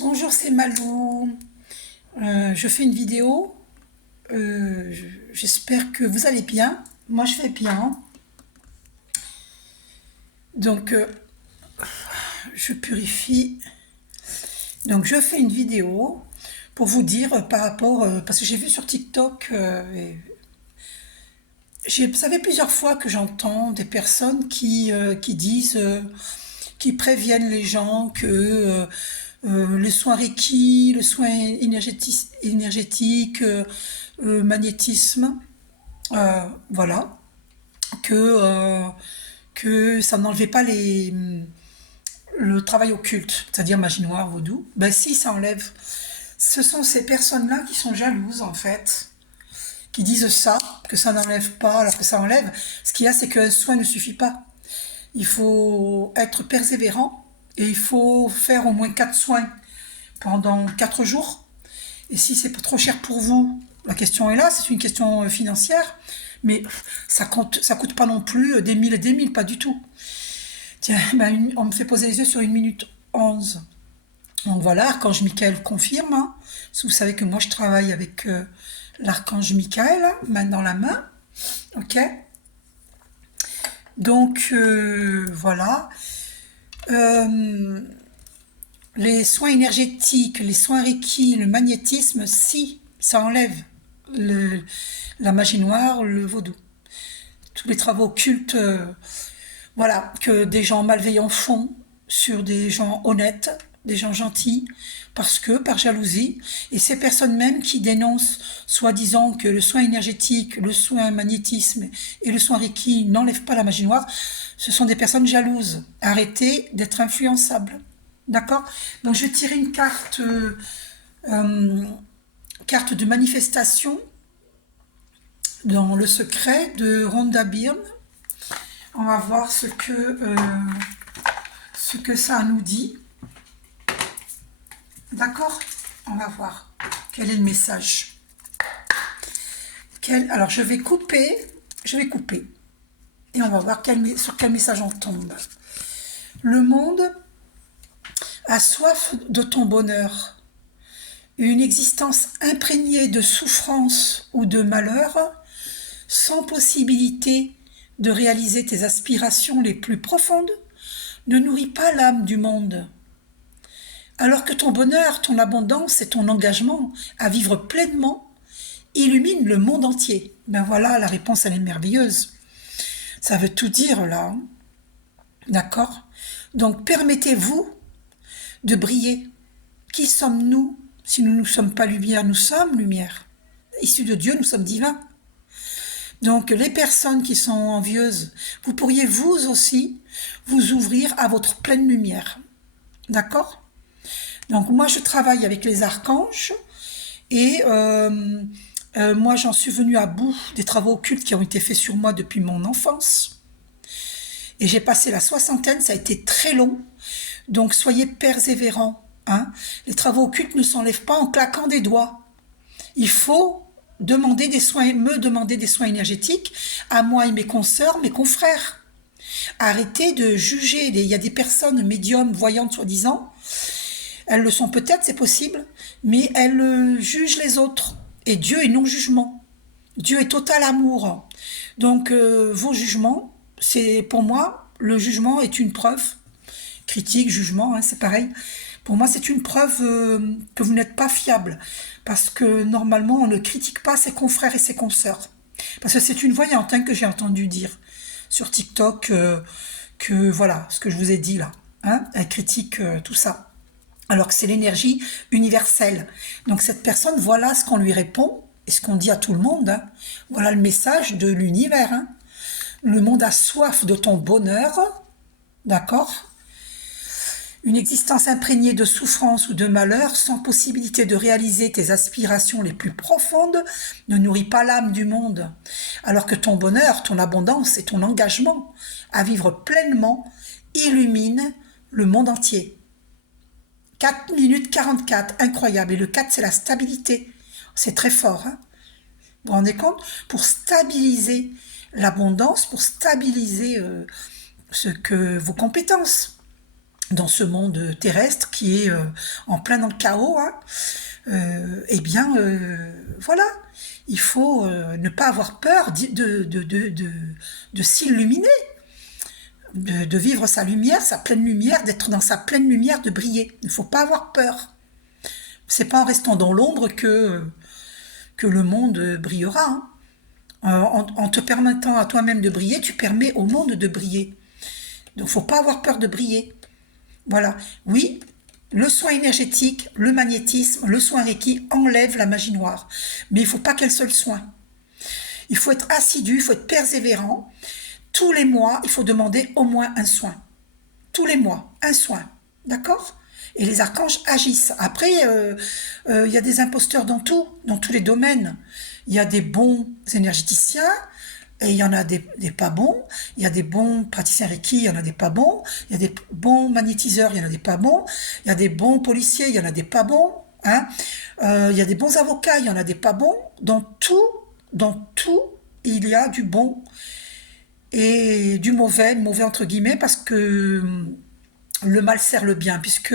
Bonjour, c'est Malou. Je fais une vidéo. J'espère que vous allez bien. Moi, je vais bien. Donc, je purifie. Donc, je fais une vidéo pour vous dire par rapport, parce que j'ai vu sur TikTok, ça fait plusieurs fois que j'entends des personnes qui disent, qui préviennent les gens que le soin Reiki, le soin énergétique, magnétisme, voilà, que, euh, que ça n'enlevait pas le travail occulte, c'est-à-dire magie noire, vaudou. Ben si, ça enlève. Ce sont ces personnes-là qui sont jalouses, en fait, qui disent ça, que ça n'enlève pas, alors que ça enlève. Ce qu'il y a, c'est qu'un soin ne suffit pas. Il faut être persévérant et il faut faire au moins 4 soins pendant 4 jours. Et si c'est pas trop cher pour vous, la question est là, c'est une question financière, mais ça coûte pas non plus des mille et des mille, pas du tout. Tiens, ben, on me fait poser les yeux sur 1 minute 11. Donc voilà, Archange Michael confirme, hein. Vous savez que moi je travaille avec l'Archange Michael, main dans la main. Ok. Donc voilà. Euh, les soins énergétiques, les soins Reiki, le magnétisme, si, ça enlève le, la magie noire, le vaudou. Tous les travaux occultes, voilà, que des gens malveillants font sur des gens honnêtes, des gens gentils, parce que, par jalousie, et ces personnes même qui dénoncent, soi-disant que le soin énergétique, le soin magnétisme et le soin Reiki n'enlèvent pas la magie noire, ce sont des personnes jalouses. Arrêtez d'être influençables. D'accord. Donc je vais tirer une euh, carte de manifestation dans le secret de Rhonda Byrne. On va voir ce que ça nous dit. D'accord. On va voir quel est le message. Alors je vais couper et on va voir sur quel message on tombe. Le monde a soif de ton bonheur. Une existence imprégnée de souffrance ou de malheur, sans possibilité de réaliser tes aspirations les plus profondes, ne nourrit pas l'âme du monde. Alors que ton bonheur, ton abondance et ton engagement à vivre pleinement illuminent le monde entier. Ben voilà, la réponse, elle est merveilleuse. Ça veut tout dire là. Hein. D'accord. Donc permettez-vous de briller. Qui sommes-nous? Si nous ne sommes pas lumière, nous sommes lumière. Issus de Dieu, nous sommes divins. Donc les personnes qui sont envieuses, vous pourriez vous aussi vous ouvrir à votre pleine lumière. D'accord. Donc moi je travaille avec les archanges et moi j'en suis venue à bout des travaux occultes qui ont été faits sur moi depuis mon enfance. Et j'ai passé la soixantaine, ça a été très long. Donc soyez persévérants. Hein. Les travaux occultes ne s'enlèvent pas en claquant des doigts. Il faut me demander des soins énergétiques à moi et mes consoeurs, mes confrères. Arrêtez de juger. Il y a des personnes médiums, voyantes soi-disant. Elles le sont peut-être, c'est possible, mais elles jugent les autres. Et Dieu est non-jugement. Dieu est total amour. Donc vos jugements, c'est pour moi, le jugement est une preuve. Critique, jugement, hein, c'est pareil. Pour moi, c'est une preuve que vous n'êtes pas fiable. Parce que normalement, on ne critique pas ses confrères et ses consoeurs. Parce que c'est une voyante hein, que j'ai entendu dire sur TikTok que voilà, ce que je vous ai dit là. Hein, elle critique tout ça. Alors que c'est l'énergie universelle. Donc cette personne, voilà ce qu'on lui répond et ce qu'on dit à tout le monde. Hein. Voilà le message de l'univers. Hein. Le monde a soif de ton bonheur. D'accord. Une existence imprégnée de souffrance ou de malheur, sans possibilité de réaliser tes aspirations les plus profondes, ne nourrit pas l'âme du monde, alors que ton bonheur, ton abondance et ton engagement à vivre pleinement illuminent le monde entier. 4 minutes 44, incroyable. Et le 4, c'est la stabilité. C'est très fort. Hein. Vous vous rendez compte? Pour stabiliser l'abondance, pour stabiliser vos compétences. dans ce monde terrestre qui est en plein dans le chaos, hein, eh bien, voilà, il faut ne pas avoir peur de s'illuminer, de vivre sa lumière, sa pleine lumière, d'être dans sa pleine lumière, de briller. Il ne faut pas avoir peur. C'est pas en restant dans l'ombre que le monde brillera, hein. En te permettant à toi-même de briller, tu permets au monde de briller. Donc, faut pas avoir peur de briller. Voilà. Oui, le soin énergétique, le magnétisme, le soin Reiki enlève la magie noire. Mais il faut pas qu'un seul soin. Il faut être assidu, il faut être persévérant. Tous les mois, il faut demander au moins un soin. Tous les mois, un soin. D'accord? Et les archanges agissent. Après, il y a des imposteurs dans tous les domaines. Il y a des bons énergéticiens, et il y en a des pas bons. Il y a des bons praticiens Reiki, il y en a des pas bons. Il y a des bons magnétiseurs, il y en a des pas bons. Il y a des bons policiers, il y en a des pas bons. Hein. Il y a des bons avocats, il y en a des pas bons. Dans tout, il y a du bon et du mauvais entre guillemets, parce que le mal sert le bien, puisque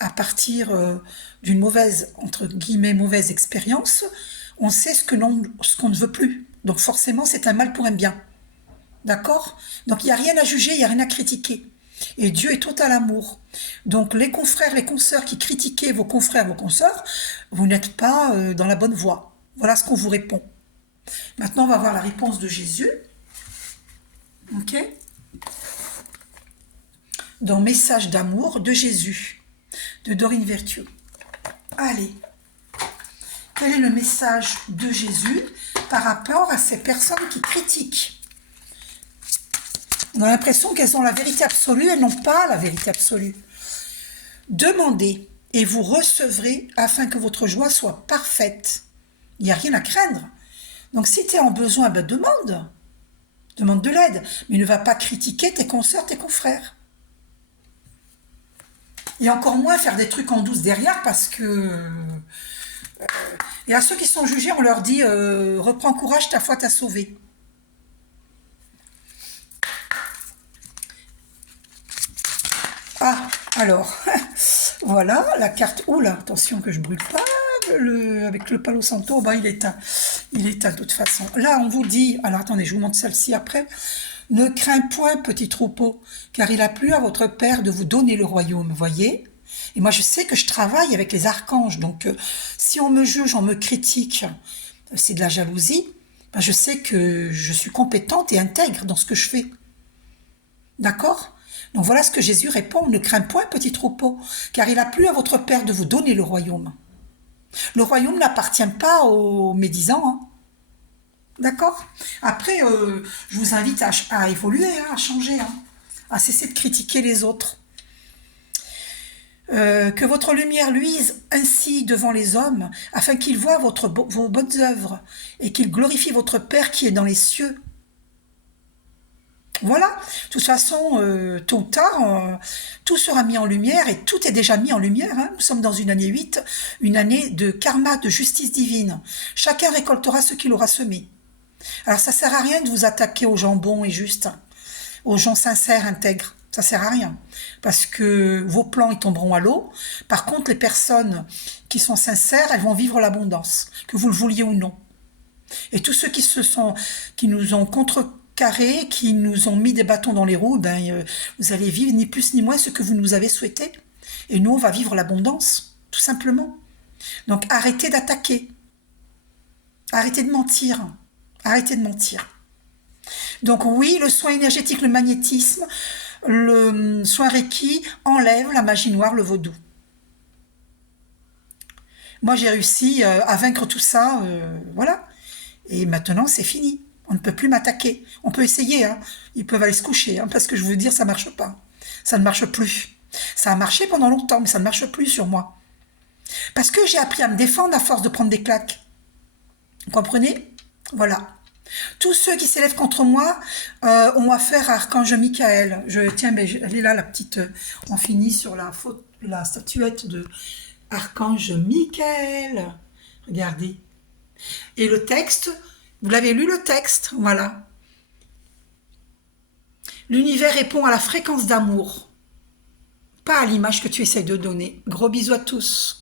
à partir d'une mauvaise, entre guillemets, mauvaise expérience, on sait ce qu'on ne veut plus. Donc forcément, c'est un mal pour un bien. D'accord? Donc il n'y a rien à juger, il n'y a rien à critiquer. Et Dieu est total amour. Donc les confrères, les consoeurs qui critiquez vos confrères, vos consoeurs, vous n'êtes pas dans la bonne voie. Voilà ce qu'on vous répond. Maintenant, on va voir la réponse de Jésus. Ok? Dans Message d'amour de Jésus, de Dorine Vertueux. Allez, quel est le message de Jésus par rapport à ces personnes qui critiquent? On a l'impression qu'elles ont la vérité absolue, elles n'ont pas la vérité absolue. Demandez et vous recevrez afin que votre joie soit parfaite. Il n'y a rien à craindre. Donc si tu es en besoin, ben demande. Demande de l'aide, mais ne va pas critiquer tes consoeurs, tes confrères. Et encore moins faire des trucs en douce derrière, parce que... et à ceux qui sont jugés, on leur dit reprends courage, ta foi t'a sauvé. Ah, alors, voilà, la carte... Oula, attention que je brûle pas. Avec le Palo Santo, bah, il est éteint. Il est éteint de toute façon. Là, on vous dit... Alors, attendez, je vous montre celle-ci après. Ne crains point, petit troupeau, car il a plu à votre Père de vous donner le royaume, voyez. Et moi, je sais que je travaille avec les archanges, donc si on me juge, on me critique, c'est de la jalousie, ben, je sais que je suis compétente et intègre dans ce que je fais. D'accord? Donc voilà ce que Jésus répond, ne crains point, petit troupeau, car il a plu à votre Père de vous donner le royaume. Le royaume n'appartient pas aux médisants, hein. D'accord? Après, je vous invite à évoluer, hein, à changer, hein, à cesser de critiquer les autres. Que votre lumière luise ainsi devant les hommes, afin qu'ils voient vos bonnes œuvres, et qu'ils glorifient votre Père qui est dans les cieux. Voilà, de toute façon, tôt ou tard, tout sera mis en lumière, et tout est déjà mis en lumière, hein. Nous sommes dans une année 8, une année de karma, de justice divine. Chacun récoltera ce qu'il aura semé. Alors ça sert à rien de vous attaquer aux gens bons et justes, aux gens sincères, intègres. Ça sert à rien, parce que vos plans ils tomberont à l'eau. Par contre, les personnes qui sont sincères, elles vont vivre l'abondance, que vous le vouliez ou non. Et tous ceux qui nous ont contrecarrés, qui nous ont mis des bâtons dans les roues, ben vous allez vivre ni plus ni moins ce que vous nous avez souhaité. Et nous, on va vivre l'abondance, tout simplement. Donc arrêtez d'attaquer, arrêtez de mentir, arrêtez de mentir. Donc oui, le soin énergétique, le magnétisme, le soin Reiki enlève la magie noire, le vaudou. Moi, j'ai réussi à vaincre tout ça, voilà. Et maintenant, c'est fini. On ne peut plus m'attaquer. On peut essayer, hein. Ils peuvent aller se coucher, hein, parce que je veux dire, ça marche pas. Ça ne marche plus. Ça a marché pendant longtemps, mais ça ne marche plus sur moi. Parce que j'ai appris à me défendre à force de prendre des claques. Vous comprenez? Voilà. Tous ceux qui s'élèvent contre moi ont affaire à Archange Michael. Tiens, mais elle est là, la petite... on finit sur la statuette de Archange Michael. Regardez. Et le texte, vous l'avez lu le texte? Voilà. L'univers répond à la fréquence d'amour. pas à l'image que tu essaies de donner. Gros bisous à tous.